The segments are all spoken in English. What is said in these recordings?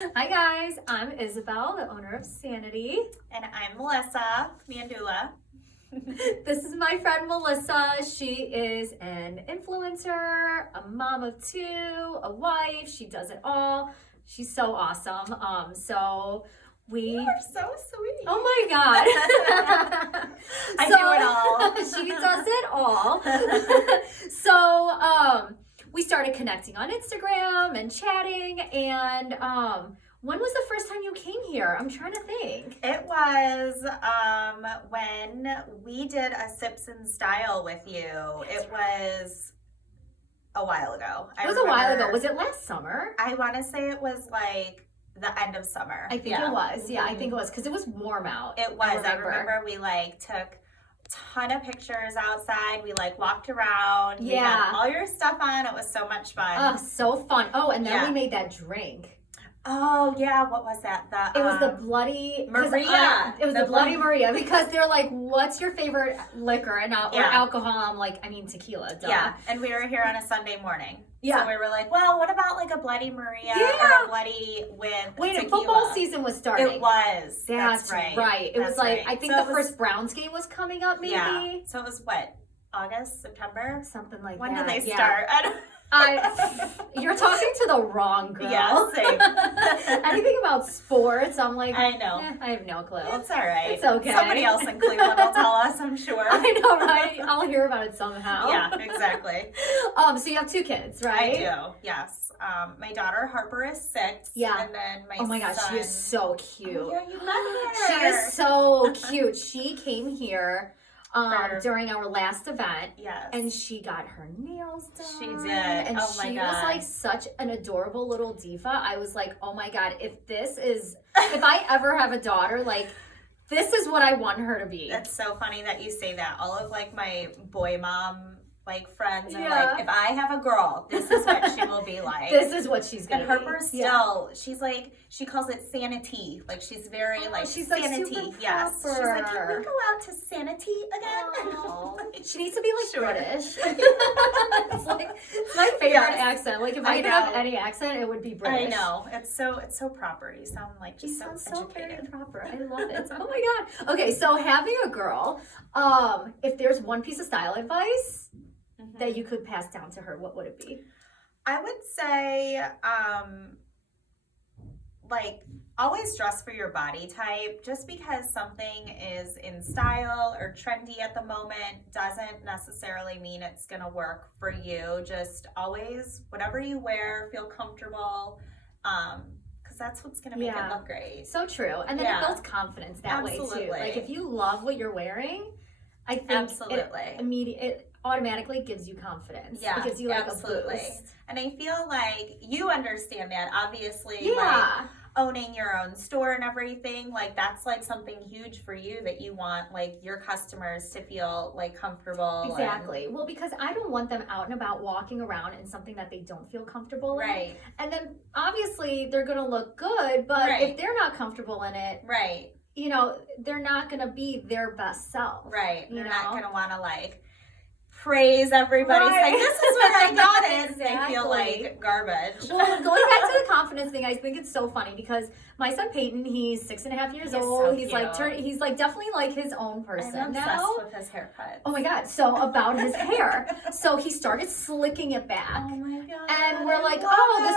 Hi guys, I'm Isabel, the owner of Sanity. And I'm Melissa, Mandula. This is my friend Melissa. She is an influencer, a mom of two, a wife. She does it all. She's so awesome. You are so sweet. Oh my God. I do it all. She does it all. We started connecting on Instagram and chatting. And when was the first time you came here? I'm trying to think. It was when we did a Sips in Style with you. It was a while ago. It was a while ago. Was it last summer? I want to say it was like the end of summer. I think it was. Yeah, I think it was because it was warm out. It was. I remember we took ton of pictures outside. We walked around. Yeah. We had all your stuff on. It was so much fun. Oh, so fun. Oh, and then we made that drink. Oh yeah, what was that? It was the Bloody Maria. It was the Bloody Maria because they're like, "What's your favorite liquor?" And or alcohol. I'm like, I mean tequila. Duh. Yeah, and we were here on a Sunday morning. Yeah. So we were like, well, what about like a Bloody Maria or a Bloody with tequila? Football season was starting. It was. That's right. It was like, I think the first Browns game was coming up maybe. Yeah. So it was what? August, September? Something like when that. When did they start? I don't You're talking to the wrong girl. Yeah, same. Anything about sports, I'm like, I know. I have no clue. It's all right. It's okay. Somebody else in Cleveland will tell us, I'm sure. I know, right? I'll hear about it somehow. Yeah, exactly. So you have two kids, right? I do, yes. My daughter Harper is 6. Yeah. And then my Oh my gosh, son... she is so cute. Oh, yeah, you met her. She is so cute. She came here during our last event. Yes. And she got her nails done. She did. And oh my she God. was like such an adorable little diva. I was like, oh my God, if I ever have a daughter, like, this is what I want her to be. That's so funny that you say that. All of my boy mom friends are like, if I have a girl, this is what she will be like. This is what she's gonna be. And Harper still, she's she calls it Sanity. She's very she's Sanity. Super yes. proper. She's like, can we go out to Sanity again? She needs to be British. It's my favorite accent. If I could have any accent, it would be British. I know. It's so proper. You sound like you sound so educated. very proper. I love it. Oh my God. Okay, so having a girl, if there's one piece of style advice that you could pass down to her, what would it be? I would say, always dress for your body type. Just because something is in style or trendy at the moment doesn't necessarily mean it's going to work for you. Just always, whatever you wear, feel comfortable, because that's what's going to make it look great. So true. And then it builds confidence that way too. If you love what you're wearing, I think it automatically gives you confidence. Yeah, it gives you a boost. And I feel like you understand that, obviously. Owning your own store and everything, that's something huge for you, that you want your customers to feel comfortable. Exactly. Well, because I don't want them out and about walking around in something that they don't feel comfortable in. And then obviously they're going to look good, but if they're not comfortable in it, they're not going to be their best self. Right. They're not going to want to praise everybody, saying this is where I got it. They feel like garbage. Well, going back to the confidence thing, I think it's so funny because my son Peyton, he's 6.5 years old. So he's he's definitely his own person I'm now. obsessed with his haircut. Oh my God! So about his hair, so he started slicking it back. Oh my God! And we're this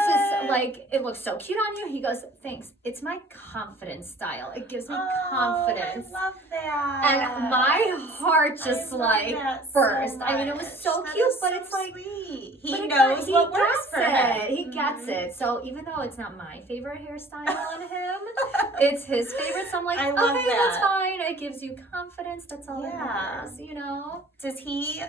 is it looks so cute on you. He goes, thanks. It's my confidence style. It gives me confidence. I love that. And my heart just burst. So I mean, it was so cute, but it's sweet. He knows what works for him. He gets it. So even though it's not my favorite hairstyle on him, it's his favorite. So I'm like, okay, that's fine. It gives you confidence. That's all it matters, Does he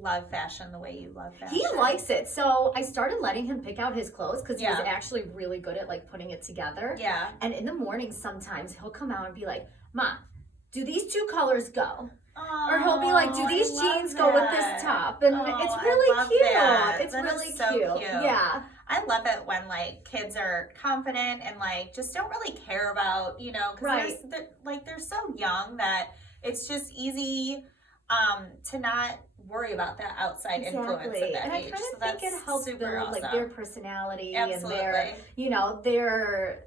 love fashion the way you love fashion? He likes it. So I started letting him pick out his clothes because he was actually really good at putting it together. Yeah. And in the morning, sometimes he'll come out and be like, Ma, do these 2 colors go? Or he'll be like, do these jeans go with this top? And it's really cute. It's really cute. Yeah. I love it when kids are confident and just don't really care about, because they're so young that it's just easy to not worry about that outside influence at that and age. I kind of think it helps build awesome. like their personality Absolutely. and their, you know, their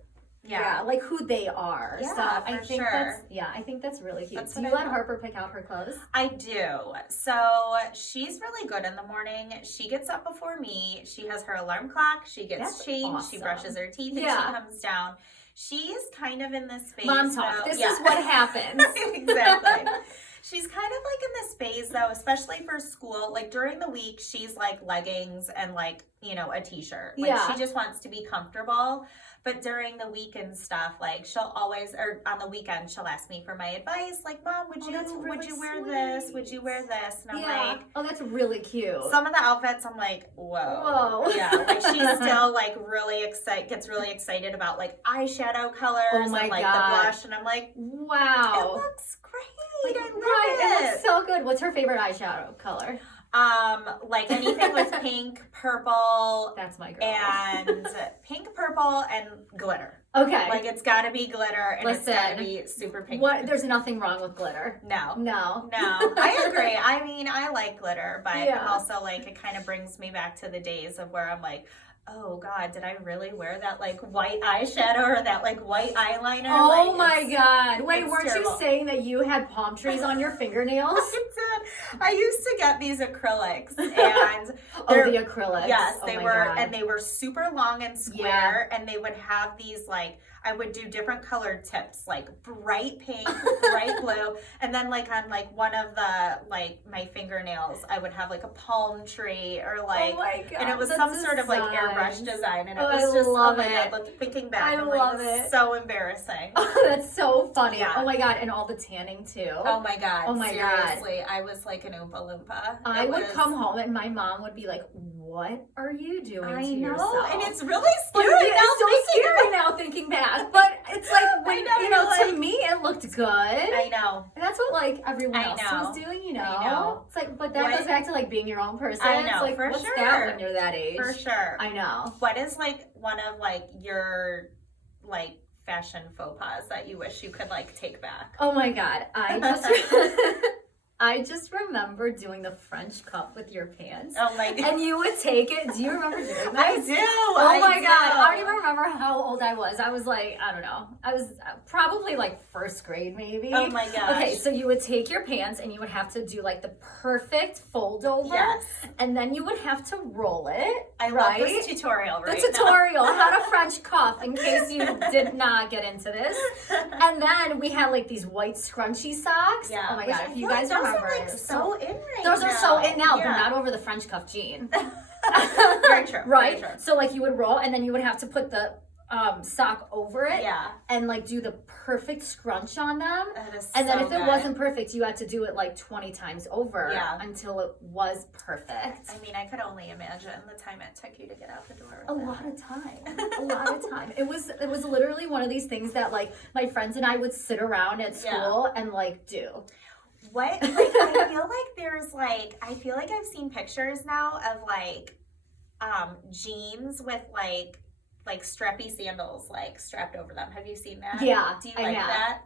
like who they are. Yeah, so I for think sure. I think that's really cute. That's Do you let Harper pick out her clothes? I do. So she's really good in the morning. She gets up before me. She has her alarm clock. She gets changed. Awesome. She brushes her teeth and she comes down. She's kind of in this phase. Mom talk. This is what happens. Exactly. She's kind of like in this phase though, especially for school. Like during the week, she's like leggings and like, you know, a t-shirt. Like she just wants to be comfortable. But during the week and stuff, like she'll always, or on the weekend, she'll ask me for my advice. Like, Mom, would you wear this? Would you wear this? And I'm like, oh, that's really cute. Some of the outfits, I'm like, whoa. Yeah, like she's still like really gets really excited about like eyeshadow colors and like the blush. And I'm like, wow. It looks great. Like, I love it. It looks so good. What's her favorite eyeshadow color? Like anything with pink, purple. That's my girl. And pink, purple, and glitter. Okay. Like it's gotta be glitter and it's gotta be super pink. There's nothing wrong with glitter. No. No. I agree. I mean, I like glitter, but also like it kind of brings me back to the days of where I'm like, oh God, did I really wear that like white eyeshadow or that like white eyeliner? Oh my God. Wait, weren't you saying that you had palm trees on your fingernails? I did. I used to get these acrylics and the acrylics. Yes, they were God. And they were super long and square and they would have these like, I would do different colored tips, like bright pink, bright blue, and then like on like one of the like my fingernails, I would have like a palm tree or like, and it was some sort of like airbrush design, and it was just God, thinking back, I'm like, this is so embarrassing. Oh, that's so funny. Yeah. Oh my God, and all the tanning too. Oh my God. Oh my seriously, God. I was like an Oompa Loompa. I would come home and my mom would be like, "What are you doing to yourself?" And it's really scary. It's so scary now thinking back. But it's like when to me it looked good. I know. And that's what like everyone else was doing, you know. I know. It's like, but that goes back to like being your own person. I know, it's like, for what's sure. that when you're that age? For sure. I know. What is like one of like your like fashion faux pas that you wish you could like take back? Oh my God. I just remember doing the French cuff with your pants. Oh my God. And you would take it. Do you remember doing that? I do. Oh my God. I don't even remember how old I was. I was like, I don't know. I was probably like first grade maybe. Oh my gosh. Okay, so you would take your pants and you would have to do like the perfect fold over. Yes. And then you would have to roll it. I love this tutorial right now. The tutorial, how to French cuff, in case you did not get into this. And then we had like these white scrunchy socks. Yeah. Oh my God. If you guys remember. Like so in right those now. Are so in now, but not over the French cuff jean. Very true. Right? Very true. So like you would roll and then you would have to put the sock over it. Yeah. And like do the perfect scrunch on them. That is and then so if it wasn't perfect, you had to do it like 20 times over until it was perfect. I mean, I could only imagine the time it took you to get out the door. A lot of time. It was literally one of these things that like my friends and I would sit around at school and like do. What? Like, I feel like I've seen pictures now of like jeans with like strappy sandals like strapped over them. Have you seen that? Yeah. Do you like that?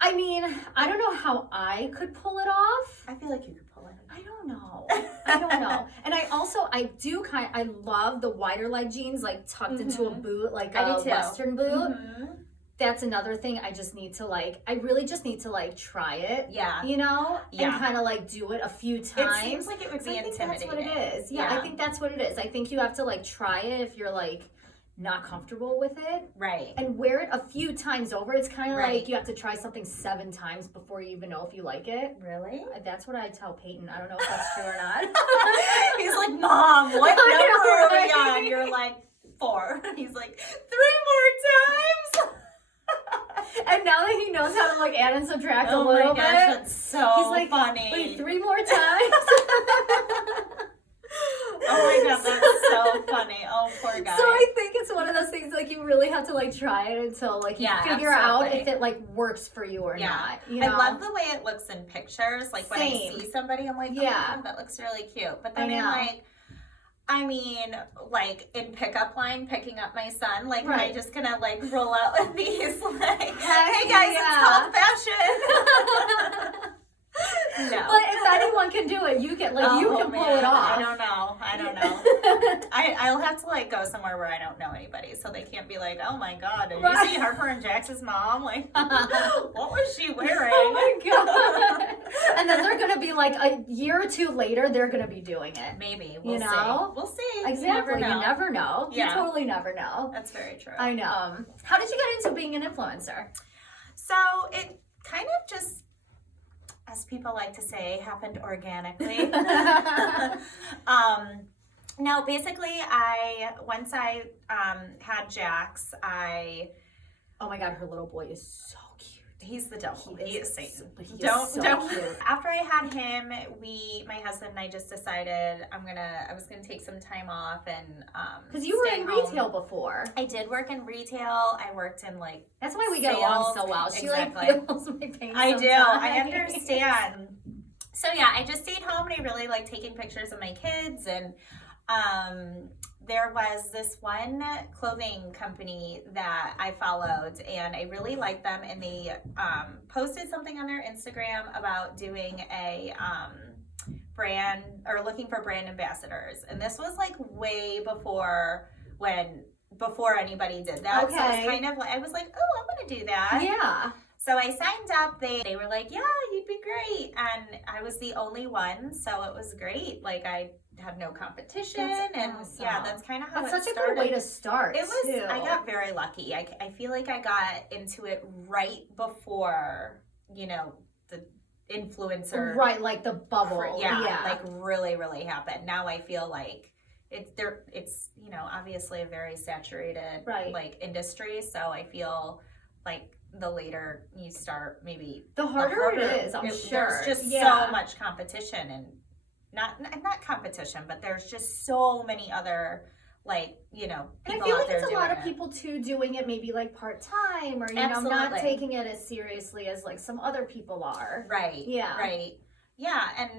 I mean, I don't know how I could pull it off. I feel like you could pull it off. I don't know. And I love the wider leg jeans like tucked into a boot, like a Western boot. Mm-hmm. That's another thing I really just need to like try it. Yeah. You know? Yeah. And kind of like do it a few times. It seems like it would be intimidating. That's what it is. Yeah, I think that's what it is. I think you have to like try it if you're like not comfortable with it. Right. And wear it a few times over. It's kind of like you have to try something 7 times before you even know if you like it. Really? That's what I tell Peyton. I don't know if that's true or not. He's like, Mom, what number are we on? You're like, 4. He's like, 3 more times. And now that he knows how to like add and subtract a little bit. Oh my gosh, that's so he's like, funny. Wait, 3 more times? Oh my God, that's so funny. Oh, poor guy. So I think it's one of those things like you really have to like try it until like you figure out if it like works for you or not. You know? I love the way it looks in pictures. Like when I see somebody, I'm like, oh, that looks really cute. But then like in pickup line, picking up my son, like, am I just gonna like roll out with these? Like, hey guys, it's called fashion. But if anyone can do it, you can you can pull it off. I don't know. I'll have to like go somewhere where I don't know anybody, so they can't be like, oh my god, did you see Harper and Jax's mom? Like, what was she wearing? Oh my god. And then they're gonna be like a year or two later, they're gonna be doing it. Maybe. We'll see. We'll see. Exactly. You never know. Yeah. You totally never know. That's very true. I know. How did you get into being an influencer? So it kind of just, as people like to say, happened organically. No, basically, once I had Jax, oh my god, her little boy is so cute. He's the devil. He is Satan. Don't. Cute. After I had him, my husband and I just decided I was gonna take some time off and because you were in retail before. I did work in retail. I worked in like that's why we get along so well. She exactly. like feels my pain. I sometimes. do. I understand. So yeah, I just stayed home and I really like taking pictures of my kids and. There was this one clothing company that I followed and I really liked them, and they posted something on their Instagram about doing a brand or looking for brand ambassadors, and this was like way before anybody did that. Okay. So it was kind of like I was like, oh, I want to do that. Yeah. So I signed up. They were like, yeah, you'd be great, and I was the only one, so it was great. Like I had no competition, and awesome. Yeah, that's kind of how that's it such started. a good way to start. It was. Too. I got very lucky. I feel like I got into it right before the influencer, right? Like the bubble. Yeah, like really, really happened. Now I feel like it's obviously a very saturated like industry. So I feel like the later you start, maybe the harder it is. I'm sure there's just so much competition and. Not competition, but there's just so many other people and I feel like it's a lot of people too doing it maybe like part-time or not taking it as seriously as like some other people are. Right. Yeah, and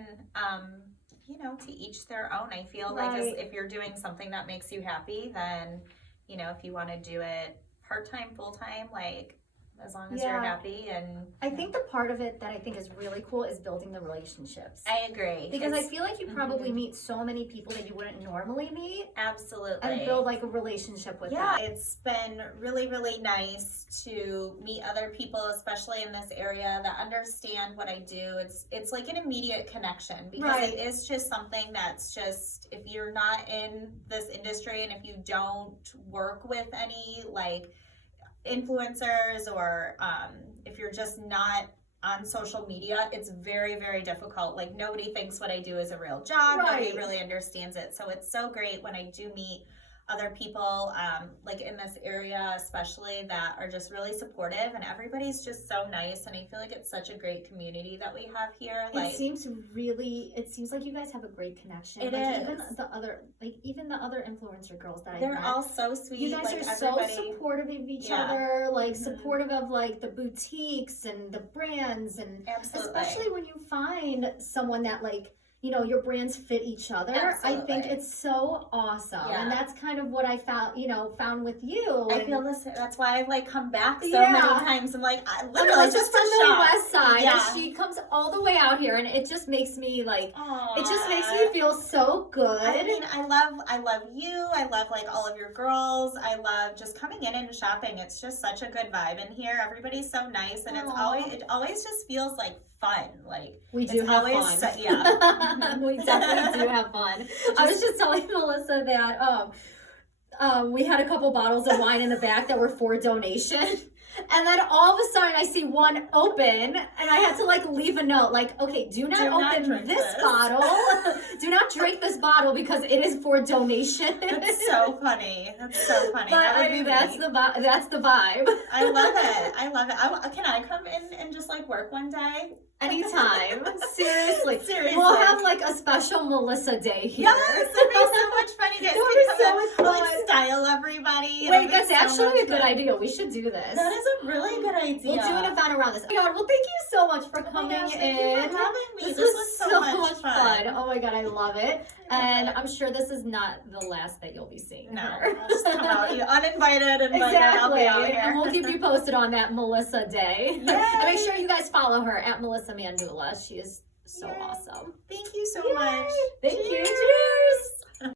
to each their own. I feel like if you're doing something that makes you happy, then if you want to do it part-time, full-time, like as long as you're happy. And I think the part of it that I think is really cool is building the relationships. I agree. Because I feel like you probably meet so many people that you wouldn't normally meet. Absolutely. And build like a relationship with them. Yeah, it's been really, really nice to meet other people, especially in this area, that understand what I do. It's like an immediate connection because it is just something that's just, if you're not in this industry and if you don't work with any like influencers or if you're just not on social media, it's very, very difficult. Like nobody thinks what I do is a real job. Nobody really understands it. So it's so great when I do meet other people like in this area especially that are just really supportive, and everybody's just so nice, and I feel like it's such a great community that we have here. Like, it seems like you guys have a great connection. It like, is. Even the other influencer girls that they're all so sweet. You guys are so supportive of each other, like supportive of like the boutiques and the brands, and especially when you find someone that like your brands fit each other. Absolutely. I think it's so awesome. Yeah. And that's kind of what I found with you. I feel this. That's why I've like come back so many times. I'm like, literally just from the West Side. Yeah. And she comes all the way out here, and it just makes me like, it just makes me feel so good. I mean, I love you. I love like all of your girls. I love just coming in and shopping. It's just such a good vibe in here. Everybody's so nice, and it always just feels like fun. Like we do have fun. We definitely do have fun. I was just telling Melissa that we had a couple bottles of wine in the back that were for donation. And then all of a sudden I see one open, and I had to like leave a note like, okay, do not open this bottle. Do not drink this bottle because it is for donation. That's so funny. But I mean, that's the vibe. I love it. Can I come in and just like work one day? Anytime. Seriously. We'll have like a special Melissa day here. Yes, it'd be so much fun. You guys can so much fun. Like style everybody. Wait, that's actually a good idea. We should do this. That is a really good idea. We'll do an event around this. Oh my God, well, thank you so much for coming in. Thank you for having me. This was so much fun. Oh my God, I love it. And I'm sure this is not the last that you'll be seeing her. I'll just come out uninvited and I'll be out here. And we'll keep you posted on that Melissa day. Yay. And make sure you guys follow her at Melissa Mandula. She is so awesome. Thank you so much. Thank you. Cheers.